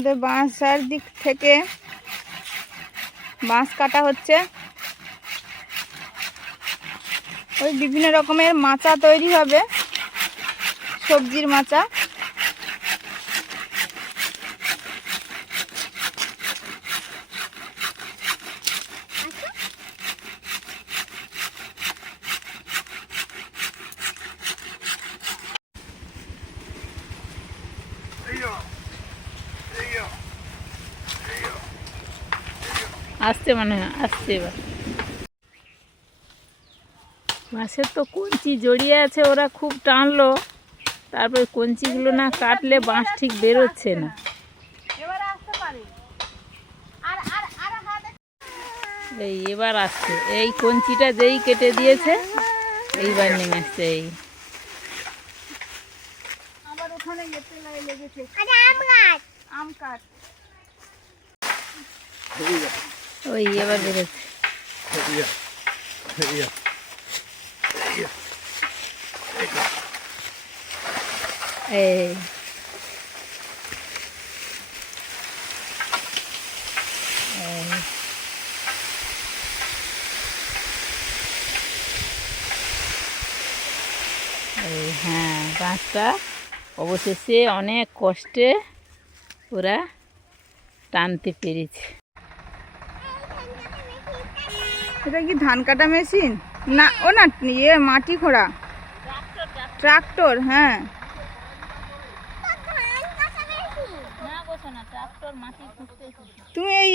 আমাদের বাঁশার দিক থেকে বাঁশ কাটা হচ্ছে। ওই বিভিন্ন রকমের মাচা তৈরি হবে, সবজির মাচা। আসছে মনে হয় আসছে এবার। মাছের তো কঞ্চি জড়িয়ে আছে ওরা খুব টানলো। তারপরে কঞ্চিগুলো না কাটলে বাঁশ ঠিক বেরোচ্ছে না। এই এবার আসছে। এই কঞ্চিটা যেই কেটে দিয়েছে এইবার নেমে আসছে এই। আবার ওখানে যেতে লেগেছে। ওই এবার। এই হ্যাঁ গাছটা অবশেষে অনেক কষ্টে ওরা টানতে পেরেছে। এটা কি ধান কাটা মেশিন? না ও না ইয়ে মাটি খোঁড়া। ট্রাক্টর হ্যাঁ। তুমি এই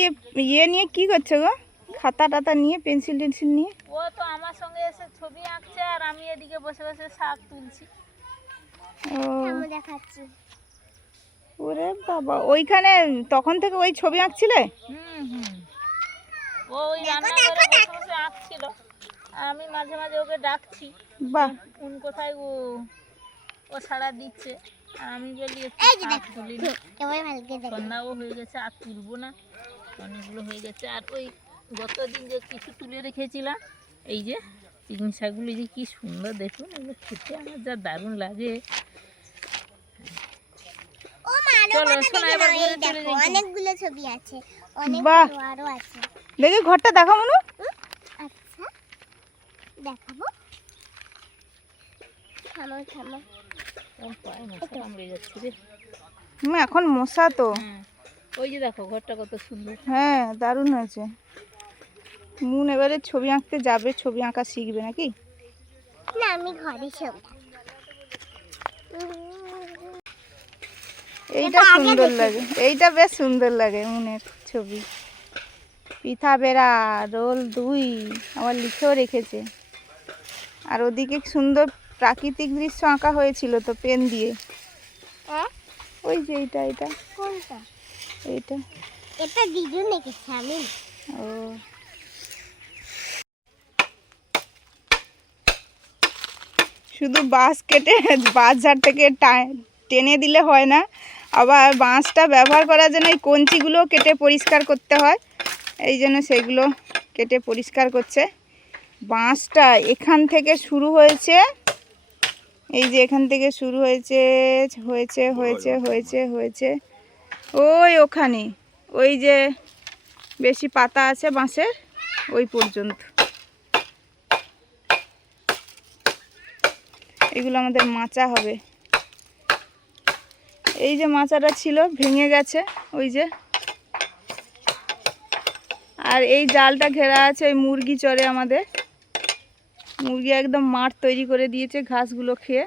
ইয়ে নিয়ে কি করছ গো? খাতা টাতা নিয়ে পেন্সিল টেন্সিল নিয়ে? ও তো আমার সঙ্গে এসে ছবি আঁকছে আর আমি এদিকে বসে বসে শাক তুলছি। ও। ওরে বাবা ওইখানে তখন থেকে ওই ছবি আঁকছিলে? হুম হুম। ও ওই রান্নাঘরে বসে বসে আঁকছিল। আমি মাঝে মাঝে ওকে ডাকছি। বাহ। কোন কোথায় ও ও সাড়া দিচ্ছে। আর আমি বলি একটু তুলি না। সন্ধ্যাও হয়ে গেছে আর তুলবো না। অনেকগুলো হয়ে গেছে। আর ওই গতদিন যে কিছু তুলে রেখেছিলাম এই যে শাকগুলো যে কি সুন্দর দেখুন এগুলো খেতে আমার যা দারুণ লাগে চলো শোনা এবার ঘরে চলে যাই অনেকগুলো ছবি আছে অনেক আরও আছে। দেখি ঘরটা দেখা মনু। আচ্ছা দেখাবো। থামো থামো। এখন মশা তো। হ্যাঁ ওই যে দেখো ঘরটা কত সুন্দর। হ্যাঁ দারুণ হয়েছে। মুন এবারে ছবি আঁকতে যাবে ছবি আঁকা শিখবে নাকি? না আমি ঘরে ছবি এইটা সুন্দর লাগে। এইটা বেশ সুন্দর লাগে মুনের ছবি। পিঠা বেড়া রোল দুই আবার লিখেও রেখেছে। আর ওদিকে সুন্দর প্রাকৃতিক দৃশ্য আঁকা হয়েছিল তো পেন দিয়ে। ওই যে এইটা এটা কোনটা? এইটা। এটা দিদুন এঁকেছে আমি ও। শুধু বাস কেটে বাঁশ ঝাড় থেকে টেনে দিলে হয় না। আবার বাঁশটা ব্যবহার করার জন্য এই কঞ্চিগুলো কেটে পরিষ্কার করতে হয়। এই জন্য সেগুলো কেটে পরিষ্কার করছে। বাঁশটা এখান থেকে শুরু হয়েছে। এই যে এখান থেকে শুরু হয়েছে হয়েছে হয়েছে হয়েছে হয়েছে। ওই ওখানে, ওই যে বেশি পাতা আছে বাঁশের, ওই পর্যন্ত। এগুলো আমাদের মাচা হবে। এই যে মাচাটা ছিল, ভেঙে গেছে, ওই যে। আর এই জালটা ঘেরা আছে, ওই মুরগি চরে আমাদের। মুরগি একদম মাঠ তৈরি করে দিয়েছে, ঘাসগুলো খেয়ে।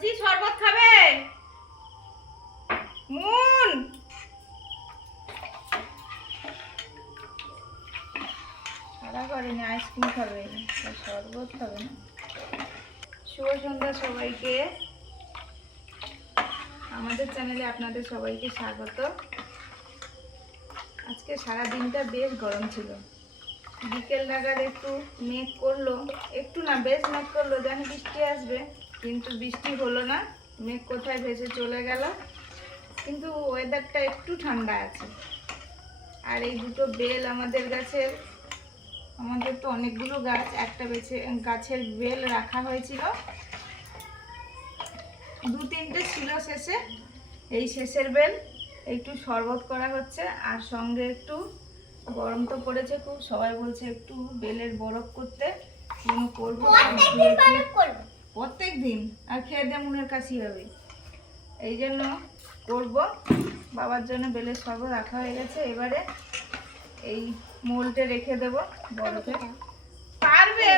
কচি শরবত খাবে? মুন আইসক্রিম খাবে শরবত খাবে না। শুভ সন্ধ্যা সবাইকে। আমাদের চ্যানেলে আপনাদের সবাইকে স্বাগত। আজকে সারা দিনটা বেশ গরম ছিল। বিকেল নাগাদ একটু মেঘ করল। একটু না বেশ মেঘ করল জানি বৃষ্টি আসবে। কিন্তু বৃষ্টি হলো না মেঘ কোথায় ভেসে চলে গেল কিন্তু ওয়েদারটা একটু ঠান্ডা আছে। আর এই দুটো বেল আমাদের গাছের আমাদের তো অনেকগুলো গাছ একটা বেছে গাছের বেল রাখা হয়েছিল। দু তিনটে ছিল শেষে এই শেষের বেল একটু শরবত করা হচ্ছে আর সঙ্গে একটু গরম তো পড়েছে খুব সবাই বলছে একটু বেলের বরফ করতে কোনো করব। প্রত্যেক দিন আর খেয়ে দিয়ে মনের কাশি হবে এই জন্য করব। বাবার জন্য বেলের শরবত রাখা হয়ে গেছে। এবারে এই মোলটে রেখে দেব বরফে। পারবে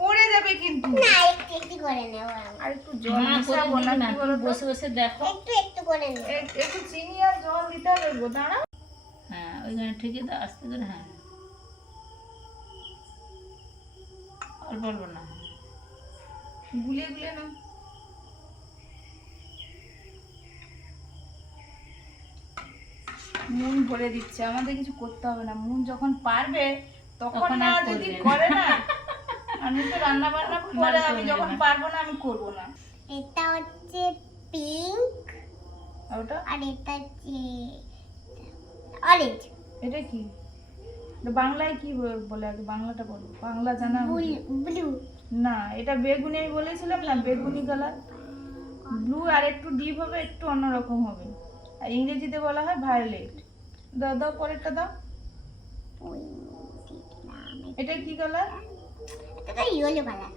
পড়ে যাবে কিন্তু। না একটু একটু করে নেব আর একটু জল মেশাবো না কি বলো বসে বসে দেখো। একটু একটু করে নেব। একটু চিনি আর জল দিতে হবে গো দাঁড়া। হ্যাঁ ওইখানে ঠিকই তো আস্তে করে হ্যাঁ। অল্প অল্প না। গুলিয়ে গুলিয়ে না। মন ভরে দিচ্ছে আমাদের কিছু করতে হবে না। মন যখন পারবে তখন না যদি করে না আমি তো রান্না বান্না করে আমি যখন পারব না আমি করব না। এটা হচ্ছে পিঙ্ক ওটা? আর এটা হচ্ছে অরেঞ্জ এটা কি? বাংলায় কি বলে আগে? বাংলাটা বলো। বাংলা জানা। ব্লু না এটা বেগুনি আমি বলেছিলাম না বেগুনি কালার ব্লু আর একটু ডিপ হবে একটু অন্যরকম হবে। আর ইংরেজিতে বলা হয় ভায়োলেট দাও দাও পরেরটা দাও। এটা কি কালার এটা ইয়েলো কালার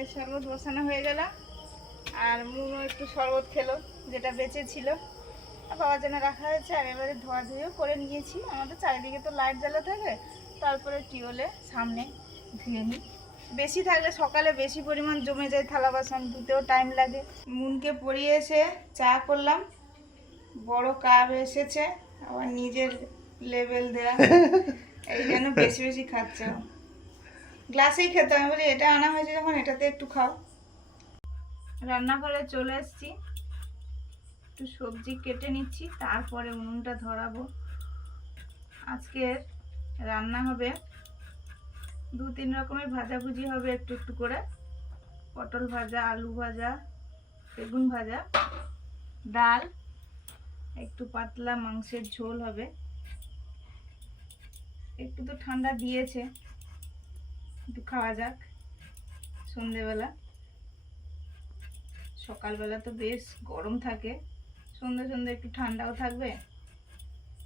বেলের শরবত বসানো হয়ে গেল। আর মুনো একটু শরবত খেলো, যেটা বেঁচে ছিল। বাবার জন্য রাখা হয়েছে, আর এবারে ধোয়া ধুয়েও করে নিয়েছি। আমাদের চারিদিকে তো লাইট জ্বালা থাকে তারপরে টিওলে সামনে ধুয়ে নিই। বেশি থাকলে সকালে বেশি পরিমাণ জমে যায় থালা বাসন, ধুতেও টাইম লাগে। মুনকে পরিয়ে এসে চা করলাম। বড় কাপ এসেছে, আবার নিজের লেভেল দেওয়া এই জন্য বেশি বেশি খাচ্ছে। গ্লাসেই খেতে আমি বলি, এটা আনা হয়েছে যখন, এটাতে একটু খাও। রান্নাঘরে চলে এসেছি। একটু সবজি কেটে নিচ্ছি, তারপরে উনুনটা ধরাবো। আজকের রান্না হবে, দু তিন রকমের ভাজাভুজি হবে একটু একটু করে। পটল ভাজা, আলু ভাজা, বেগুন ভাজা, ডাল, একটু পাতলা মাংসের ঝোল হবে। একটু তো ঠান্ডা দিয়েছে। একটু খাওয়া যাক। সন্ধেবেলা। সকালবেলা তো বেশ গরম থাকে। সন্ধে সন্ধে একটু ঠান্ডাও থাকবে,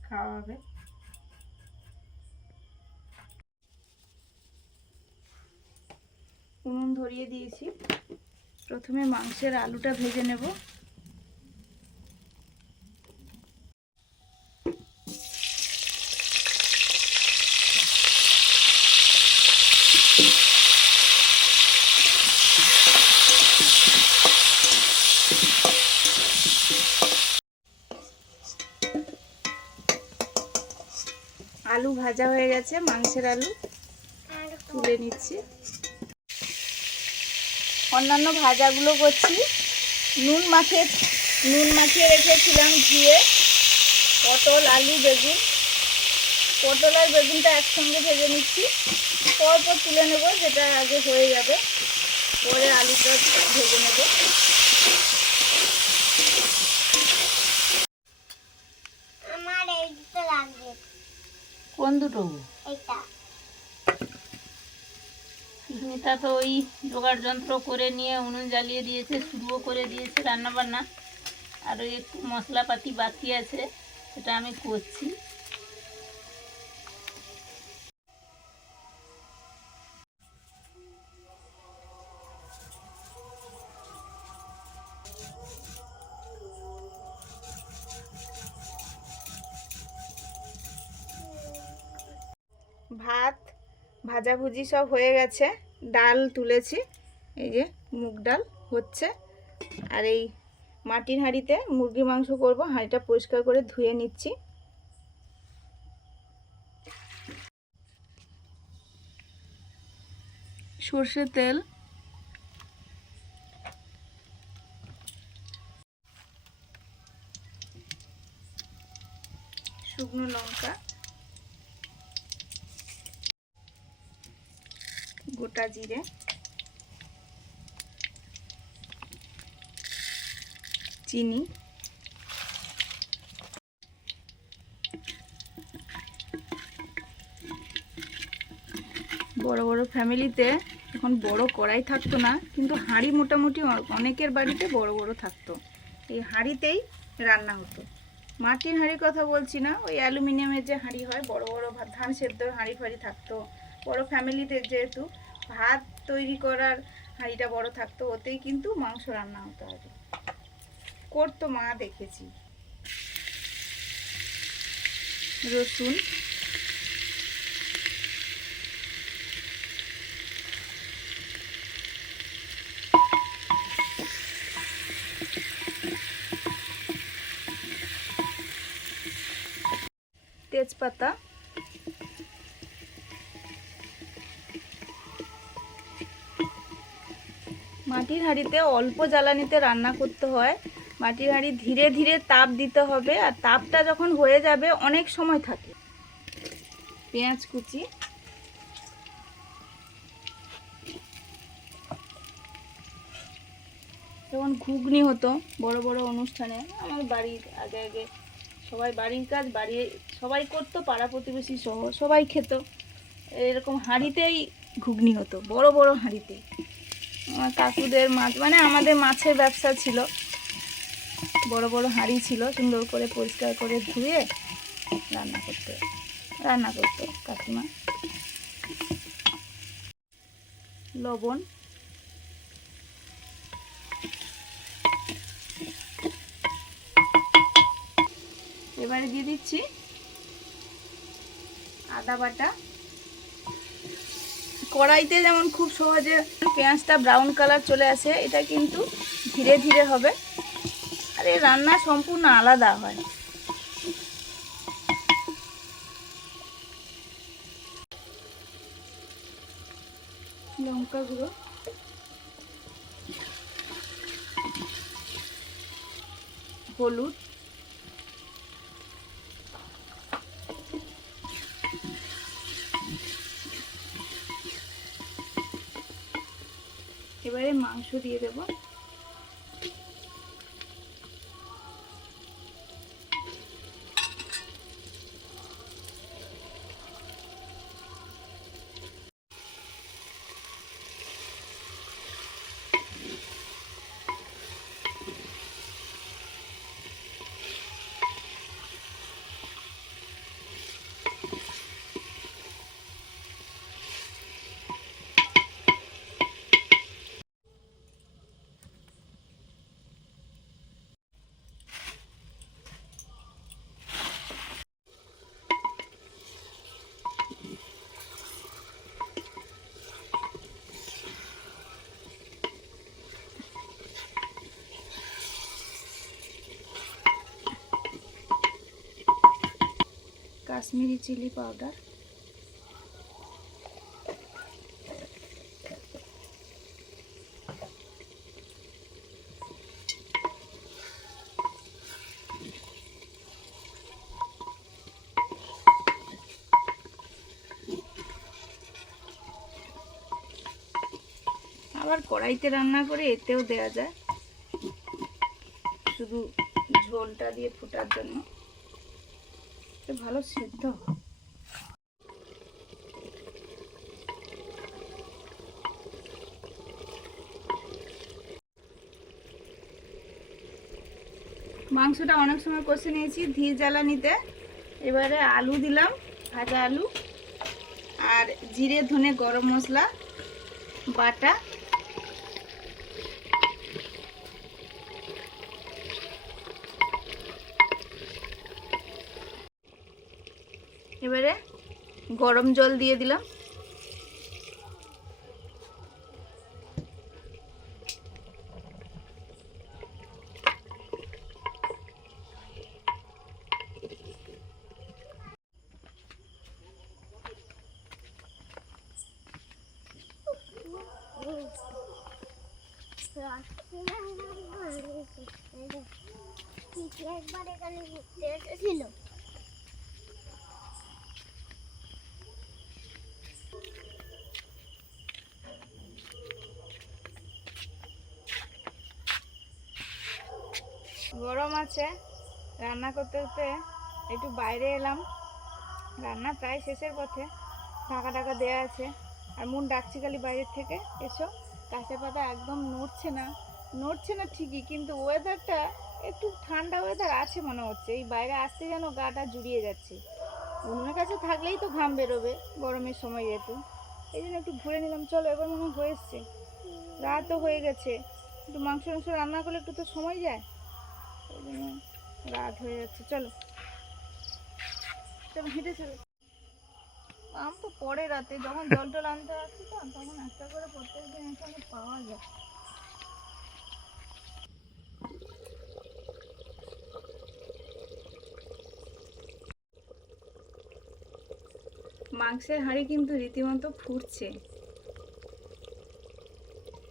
খাওয়া হবে। উনুন ধরিয়ে দিয়েছি। প্রথমে মাংসের আলুটা ভেজে নেব। ভাজা হয়ে গেছে, মাংসের আলু তুলে নিচ্ছি। অন্যান্য ভাজাগুলো করছি। নুন মাখিয়ে নুন মাখিয়ে রেখেছিলাম ঘিয়ে। পটল, আলু, বেগুন। পটল আর বেগুনটা একসঙ্গে ভেজে নিচ্ছি। পরপর তুলে নেব, যেটা আগে হয়ে যাবে। পরে আলুটা ভেজে নেব আমার এই দুটো লাগবে কোন দুটো? তো ওই জোগাড় যন্ত্র করে নিয়ে উনুন জ্বালিয়ে দিয়েছে শুরুও করে দিয়েছে রান্নাবান্না। আর ওই একটু মশলাপাতি বাকি আছে সেটা আমি করছি। ভাজাভুজি সব হয়ে গেছে। ডাল তুলেছি, এই যে মুগ ডাল হচ্ছে। আর এই মাটির হাঁড়িতে মুরগি মাংস করব, হাঁড়িটা পরিষ্কার করে ধুয়ে নিচ্ছি। সর্ষে তেল। শুকনো লঙ্কা। গোটা জিরে। চিনি। বড় বড় ফ্যামিলিতে এখন বড় কড়াই থাকতো না, কিন্তু হাঁড়ি মোটামুটি অনেকের বাড়িতে বড় বড় থাকতো। এই হাঁড়িতেই রান্না হতো। মাটির হাঁড়ির কথা বলছি না, ওই অ্যালুমিনিয়ামের যে হাঁড়ি হয়, বড় বড় ধান সেদ্ধ হাঁড়ি ফাড়ি থাকতো। বড় ফ্যামিলিতে যেহেতু ভাত তৈরি করার হাঁড়িটা বড় থাকতো ওতেই কিন্তু মাংস রান্না হতো আগে। করতো মা, দেখেছি। রসুন। তেজপাতা। মাটির হাঁড়িতে অল্প জ্বালানিতে রান্না করতে হয়। মাটির হাঁড়ি ধীরে ধীরে তাপ দিতে হবে আর তাপটা যখন হয়ে যাবে অনেক সময় থাকে। পেঁয়াজ কুচি। যেমন ঘুগনি হতো বড় বড় অনুষ্ঠানে, আমার বাড়ির আগে আগে সবাই বাড়ির কাজ বাড়ি সবাই করতো, পাড়া প্রতিবেশী সহ সবাই খেত। এরকম হাঁড়িতেই ঘুগনি হতো, বড় বড় হাঁড়িতে আমার কাকুদের মাছ মানে আমাদের মাছের ব্যবসা ছিল। বড় বড় হাঁড়ি ছিল, সুন্দর করে পরিষ্কার করে ধুয়ে রান্না করতে, রান্না করতো কাকিমা। লবণ। এবারে দিয়ে দিচ্ছি আদা বাটা। কড়াইতে যেমন খুব সহজে পেঁয়াজটা ব্রাউন কালার চলে আসে, এটা কিন্তু ধীরে ধীরে হবে। আর এই রান্না সম্পূর্ণ আলাদা হয়। লঙ্কা গুঁড়ো হলুদ। এবারে মাংস দিয়ে দেব। Kashmiri chilli powder. আবার কড়াইতে রান্না করে এতেও দেয়া যায়। শুধু ঝোলটা দিয়ে ফোটার জন্য। ভালো সেদ্ধ মাংসটা অনেক সময় কষে নিয়েছি ধীর জ্বালানিতে। এবারে আলু দিলাম, ভাজা আলু। আর জিরে, ধনে, গরম মশলা, বাটা। এবারে গরম জল দিয়ে দিলাম। গরম আছে। রান্না করতে করতে একটু বাইরে এলাম। রান্না প্রায় শেষের পথে ঢাকা ঢাকা দেওয়া আছে। আর মন ডাকছে খালি বাইরের থেকে। এসো গাছের পাতা একদম নড়ছে না। নড়ছে না ঠিকই, কিন্তু ওয়েদারটা একটু ঠান্ডা ওয়েদার আছে মনে হচ্ছে। এই বাইরে আসতে যেন গাটা জুড়িয়ে যাচ্ছে। অন্যের কাছে থাকলেই তো ঘাম বেরোবে গরমের সময় যেহেতু। এই জন্য একটু ঘুরে নিলাম। চলো, এবার মনে হয় হয়ে এসছে রাতও হয়ে গেছে। একটু মাংস মাংস রান্না করলে একটু তো সময় যায়। ওই জন্য রাত হয়ে যাচ্ছে চলো। চলো হেঁটে চলো। আম তো পরে রাতে যখন জল টল আনতে আসছি তো তখন একটা করে প্রত্যেক দিন এখানে পাওয়া যায়। মাংসের হাঁড়ি কিন্তু রীতিমতো ফুটছে।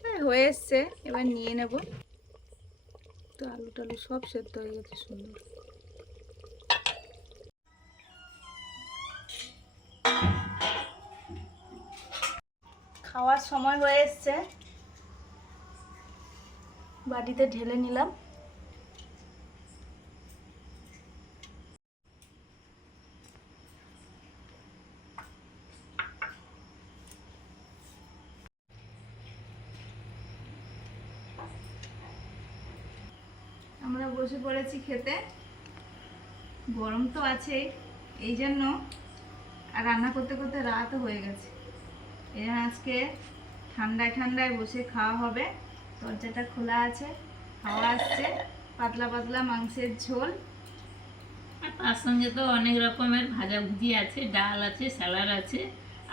হ্যাঁ, হয়ে এসছে এবার নিয়ে নেব। তো আলু টালু সব সেদ্ধ হয়ে গেছে, সুন্দর। খাওয়ার সময় হয়ে এসছে। বাটিতে ঢেলে নিলাম আমরা বসে পড়েছি খেতে। গরম তো আছে এই জন্য আর রান্না করতে করতে রাতও হয়ে গেছে। এই আজকে ঠান্ডায় ঠান্ডায় বসে খাওয়া হবে। দরজাটা খোলা আছে খাওয়া আসছে, পাতলা পাতলা মাংসের ঝোল। আর তার সঙ্গে তো অনেক রকমের ভাজা ভুজি আছে, ডাল আছে, স্যালাড আছে,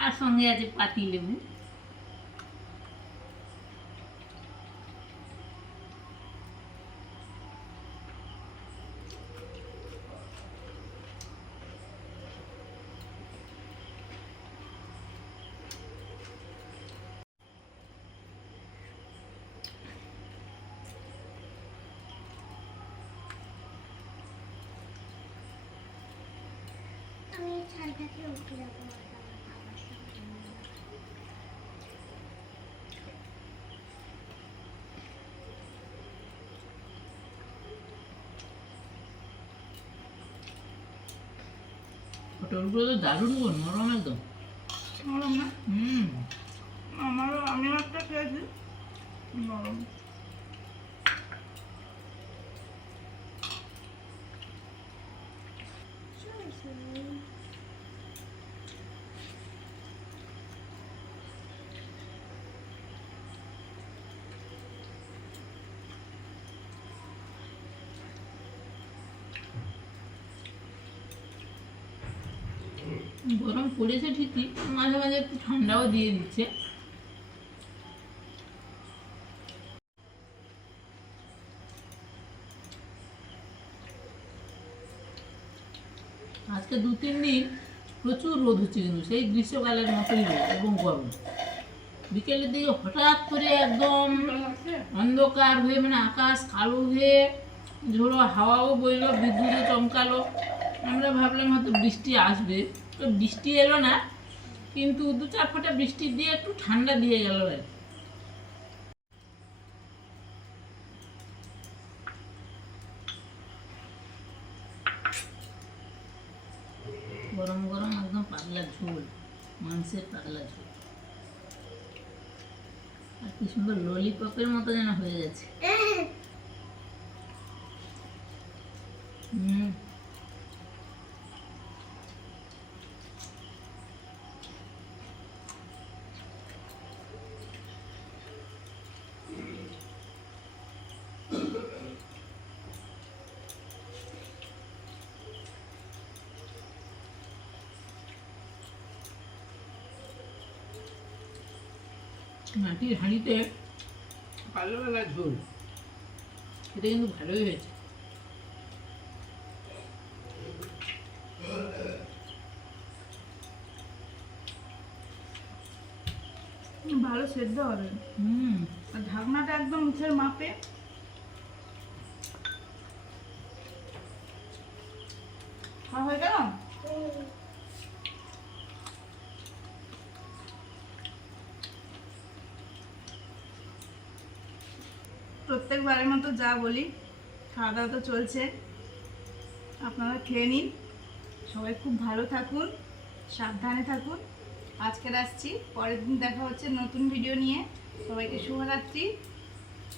আর সঙ্গে আছে পাতি লেবু আমি উঠে যাব। পটলগুলো তো দারুণ গো নরম একদম। নরম না? হুম। আমারও আমিও একটা খেয়েছি। নরম। গরম পড়েছে ঠিকই, মাঝে মাঝে একটু ঠান্ডাও দিয়ে দিচ্ছে। আজকে দু তিন দিন প্রচুর রোদ হচ্ছে কিন্তু, সেই গ্রীষ্মকালের মতোই রোদ এবং গরম। বিকেলের দিকে হঠাৎ করে একদম অন্ধকার হয়ে মানে আকাশ কালো হয়ে ঝোড়ো হাওয়াও বইলো, বিদ্যুৎও চমকালো। আমরা ভাবলাম হয়তো বৃষ্টি আসবে। তো বৃষ্টি এলো না, কিন্তু দু চার ফোঁটা বৃষ্টি দিয়ে একটু ঠান্ডা দিয়ে গেল আর গরম গরম একদম পাতলা ঝোল, মাংসের পাতলা ঝোল। আর কি সুন্দর ললিপপের মতো যেন হয়ে যাচ্ছে হুম মাটির হাঁড়িতে পাল্লা ঝোল। এটা কিন্তু ভালোই হয়েছে। ভালো সেদ্ধ হবে। হুম। আর ঢাকনাটা একদম মুখের মাপে মতো যা বলি খাওয়া দাওয়া তো চলছে। আপনারা খেয়ে নিন। সবাই খুব ভালো থাকুন, সাবধানে থাকুন। আজকে আসছি, পরের দিন দেখা হচ্ছে নতুন ভিডিও নিয়ে। সবাইকে শুভরাত্রি।